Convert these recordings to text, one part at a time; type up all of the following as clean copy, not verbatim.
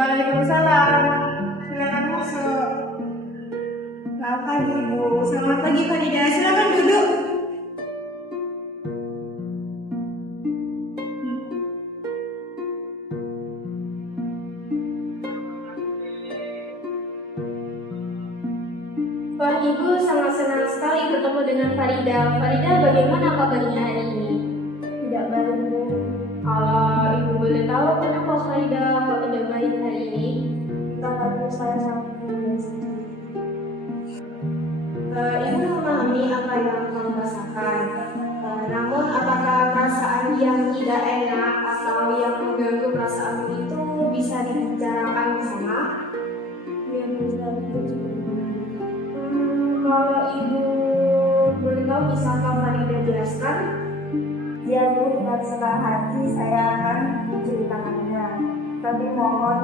Waalaikumsalam. Silakan masuk. Selamat pagi, Bu. Selamat pagi, Farida. Silakan duduk. Wah, Ibu sangat senang sekali bertemu dengan Farida. Farida, bagaimana kabarnya hari ini? Tidak baik, Bu. Kalau Ibu boleh tahu, kenapa Farida kok tidak baik hari ini? Karena saya sangat menyesal. Ibu memahami apa yang kamu rasakan. Namun, apakah perasaan yang tidak enak atau yang mengganggu perasaanmu itu bisa dibicarakan bersama? Dia bisa Kalau Ibu boleh tahu, bisakah Farida jelaskan? dia Bu, dengan senang hati saya akan menceritakannya. Tapi mohon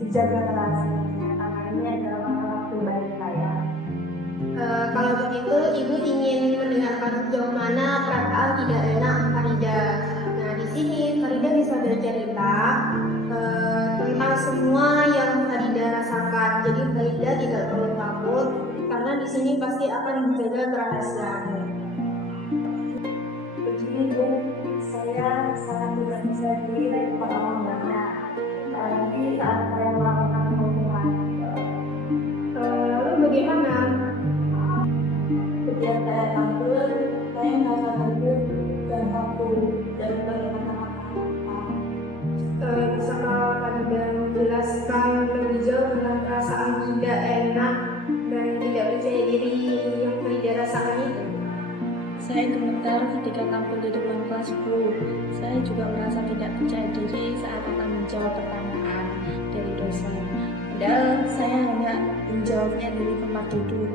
dijaga rahasianya karena ini adalah masalah pribadi saya. Kalau begitu, Ibu ingin mendengarkan sejauh mana perasaan tidak enak Farida. Nah, di sini Farida bisa bercerita tentang semua yang Farida rasakan. Jadi Farida tidak perlu takut karena di sini pasti akan menjaga kerahasiaan. Begini Bu, saya sangat tidak bisa diri dari pengalaman banyak. Apalagi saat saya melakukan hubungan. Lalu bagaimana? Setiap saya tampil, saya merasa hancur dan kaku dan berkata-kata. Bisakah Farida menjelaskan lebih jauh tentang perasaan tidak enak dan tidak percaya diri yang Farida rasakan itu? Saya gemetar ketika tampil di depan kelas guru. Saya juga merasa tidak percaya diri saat akan menjawab pertanyaan dari dosen. Padahal saya hanya menjawabnya dari tempat duduk,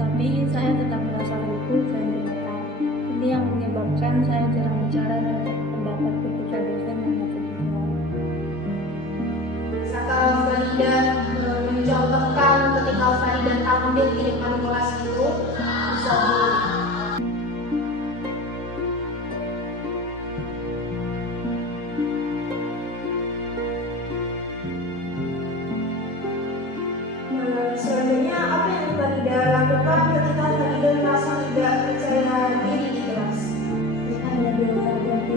tapi saya tetap merasa gugup dan gemetar. Ini yang menyebabkan saya jarang bicara dan pendapat ketika dosen mengajarkan. Bisakah Farida mencontohkan ketika Farida tampil di depan kelas itu? Bisa selanjutnya, apa yang Farida lakukan ketika Farida merasa tidak percaya diri di kelas? Hanya biasa jadi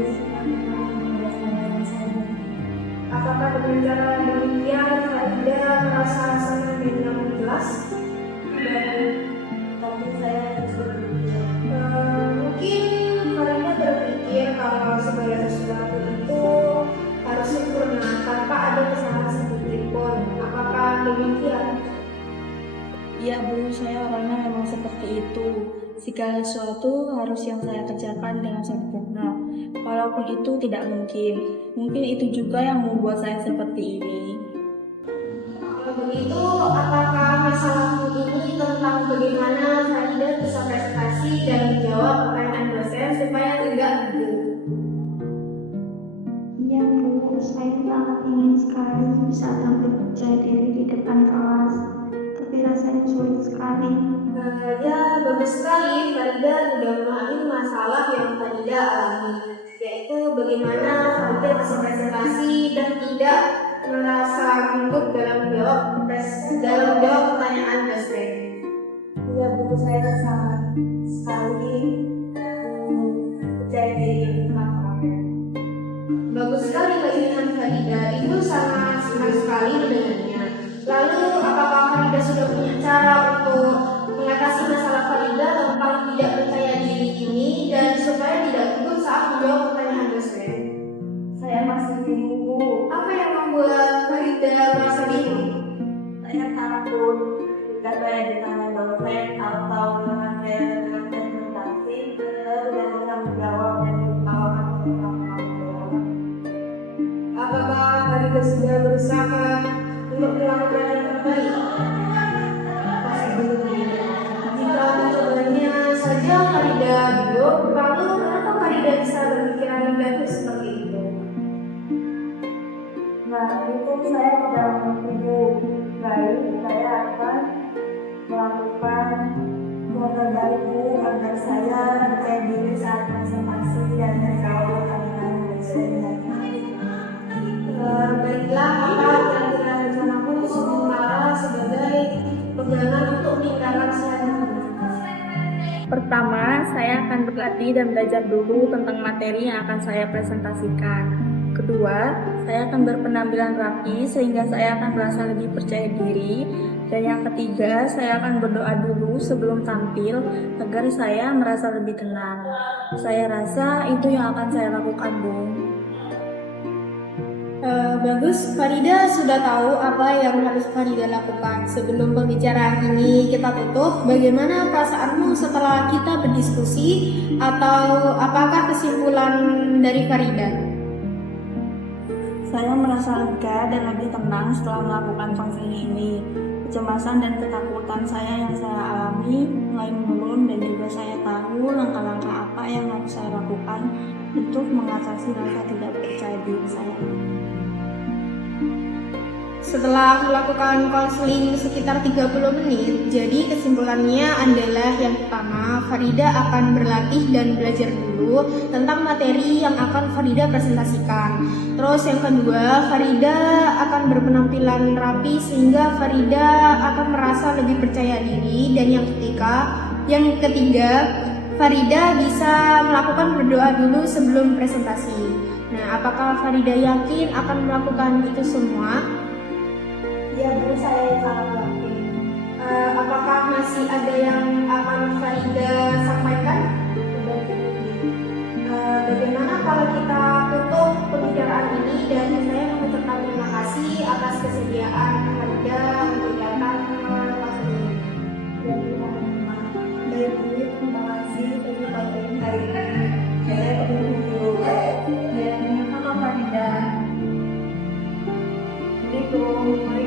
yang saya. Apakah dengan cara demikian Farida merasa senang dan nyaman di kelas? Tapi saya berpikir Mungkin Farida berpikir kalau segala sesuatu itu harus sempurna tanpa ada kesalahan sedikit pun. Apakah demikian? Iya Bu, saya orangnya memang seperti itu. Segala sesuatu harus yang saya kerjakan dengan sempurna. Walaupun itu tidak mungkin. Mungkin itu juga yang membuat saya seperti ini. Kalau begitu, apakah masalahmu ini tentang bagaimana Farida bisa prestasi dan menjawab pertanyaan dosen supaya tidak gugup? Iya Bu, saya sangat ingin sekali bisa tampil percaya diri di depan kelas. Tapi rasanya sulit sekali. Ya, bagus sekali Farida sudah memahami masalah yang Farida alami, yaitu bagaimana Farida bisa presentasi dan tidak merasa gugup dalam menjawab pertanyaan dosen. Iya Bu, saya sangat sekali percaya diri di depan kelas. Bagus sekali keinginan Farida, Ibu sangat senang sekali mendengarnya. Lalu, apakah Farida sudah punya cara untuk mengatasi masalah Farida tentang tidak percaya diri ini dan supaya tidak gugup saat menjawab pertanyaan dosen? Saya masih bingung Bu. Apa yang membuat Farida merasa bingung? Saya takut jika saya ditanya dosen atau dengan saya dengan presentasi, saya tidak bisa menjawab dan diketawakan orang-orang. Apakah Farida sudah berusaha untuk melakukan yang terbaik? Masih belum. Jika mencobanya saja Farida gugup, lalu kenapa Farida bisa berpikiran negatif seperti itu? Nah, itu saya sudah menunjuk. Baik, saya akan melakukan yang terbaik Bu agar saya percaya diri saat presentasi dan menjawab pertanyaan dosen. Baiklah, apa kira-kira perjalanan untuk meninggalkan sekolah. Pertama, saya akan berlatih dan belajar dulu tentang materi yang akan saya presentasikan. Kedua, saya akan berpenampilan rapi sehingga saya akan merasa lebih percaya diri. Dan yang ketiga, saya akan berdoa dulu sebelum tampil agar saya merasa lebih tenang. Saya rasa itu yang akan saya lakukan, Bung. Bagus, Farida sudah tahu apa yang harus Farida lakukan. Sebelum pembicaraan ini kita tutup, bagaimana perasaanmu setelah kita berdiskusi atau apakah kesimpulan dari Farida? Saya merasa lega dan lebih tenang setelah melakukan konseling ini. Kecemasan dan ketakutan saya yang saya alami mulai menurun dan juga saya tahu langkah-langkah apa yang harus saya lakukan untuk mengatasi rasa tidak percaya diri saya ini. Setelah melakukan konseling sekitar 30 menit, jadi kesimpulannya adalah yang pertama, Farida akan berlatih dan belajar dulu tentang materi yang akan Farida presentasikan. Terus yang kedua, Farida akan berpenampilan rapi sehingga Farida akan merasa lebih percaya diri. Dan yang ketiga, Farida bisa melakukan berdoa dulu sebelum presentasi. Nah, apakah Farida yakin akan melakukan itu semua? Ya Bu, saya sangat yakin. Apakah masih ada yang akan Farida sampaikan? Bagaimana kalau kita tutup pembicaraan ini dan saya mengucapkan terima kasih atas kesediaan Farida untuk datang ke kelas ini. Baik Bu, terima kasih untuk materi hari ini. Saya perlu dulu. Dan sama Farida. Assalamualaikum.